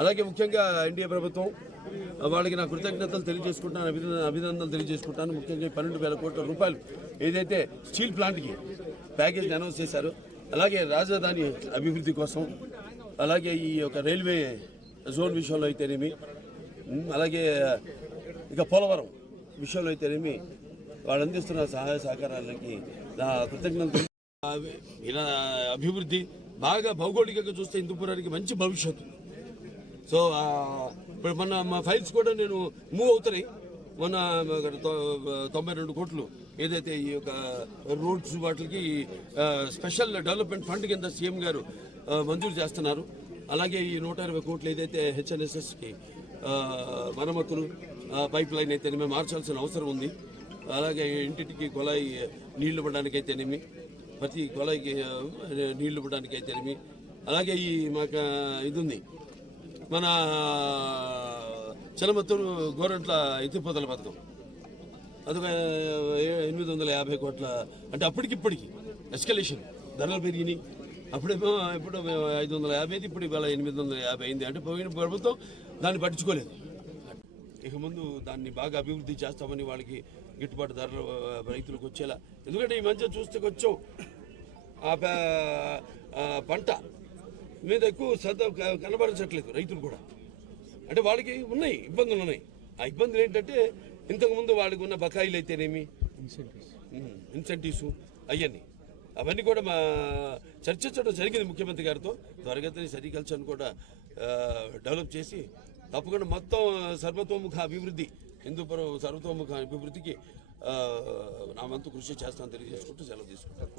అలాగే ముఖ్యంగా ఎన్డీఏ ప్రభుత్వం వాళ్ళకి నా కృతజ్ఞతలు తెలియజేసుకుంటాను, అభినందనలు తెలియజేసుకుంటాను. ముఖ్యంగా 12,000 కోట్ల రూపాయలు ఏదైతే స్టీల్ ప్లాంట్కి ప్యాకేజ్ అనౌన్స్ చేశారో, అలాగే రాజధాని అభివృద్ధి కోసం, అలాగే ఈ యొక్క రైల్వే జోన్ విషయంలో అయితేనేమి, అలాగే ఇక పోలవరం విషయంలో అయితేనేమి వాళ్ళు అందిస్తున్న సహాయ సహకారాలకి నా కృతజ్ఞతలు. ఇలా అభివృద్ధి బాగా భౌగోళికంగా చూస్తే హిందూపురానికి మంచి భవిష్యత్తు. సో ఇప్పుడు మొన్న మా ఫైల్స్ కూడా నేను మూవ్ అవుతున్నాయి. మొన్న 92 కోట్లు ఏదైతే ఈ యొక్క రోడ్స్ వాటికి స్పెషల్ డెవలప్మెంట్ ఫండ్ కింద సీఎం గారు మంజూరు చేస్తున్నారు. అలాగే ఈ 120 కోట్లు ఏదైతే హెచ్ఎన్ఎస్ఎస్కి మరమ్మతులు పైప్ లైన్ అయితేనేమి మార్చాల్సిన అవసరం ఉంది. అలాగే ఇంటింటికి కుళాయి నీళ్లు ఇవ్వడానికి అయితేనేమి, ప్రతి కుళాయికి నీళ్లు ఇవ్వడానికి అయితేనేమి, అలాగే ఈ మాకు ఇది ఉంది మన చలమత్తూరు గోరంట్ల ఎత్తిపోతల పథకం, అదొక 850 కోట్ల. అంటే అప్పటికిప్పటికి ఎస్కలేషన్ ధరలు పెరిగినాయి. అప్పుడేమో ఇప్పుడు 550, ఇప్పుడు ఇవాళ 850 అయింది. అంటే పోయిన ప్రభుత్వం దాన్ని పట్టించుకోలేదు. ఇక ముందు దాన్ని బాగా అభివృద్ధి చేస్తామని వాళ్ళకి గిట్టుబాటు ధరలు రైతులకు వచ్చేలా. ఎందుకంటే ఈ మధ్య చూస్తే కొంచెం పంట మీద ఎక్కువ శ్రద్ధ కనబరచట్లేదు రైతులు కూడా. అంటే వాళ్ళకి ఉన్నాయి ఇబ్బందులు ఉన్నాయి. ఆ ఇబ్బందులు ఏంటంటే ఇంతకుముందు వాళ్ళకి ఉన్న బకాయిలు అయితేనేమి, ఇన్సెంటివ్స్ అవన్నీ కూడా మా చర్చించడం జరిగింది ముఖ్యమంత్రి గారితో. త్వరగతిని సెరికల్చర్ను కూడా డెవలప్ చేసి తప్పకుండా మొత్తం సర్వతోముఖ అభివృద్ధి, హిందూపురం సర్వతోముఖ అభివృద్ధికి నా వంతు కృషి చేస్తానని తెలియజేసుకుంటూ సెలవు తీసుకుంటాను.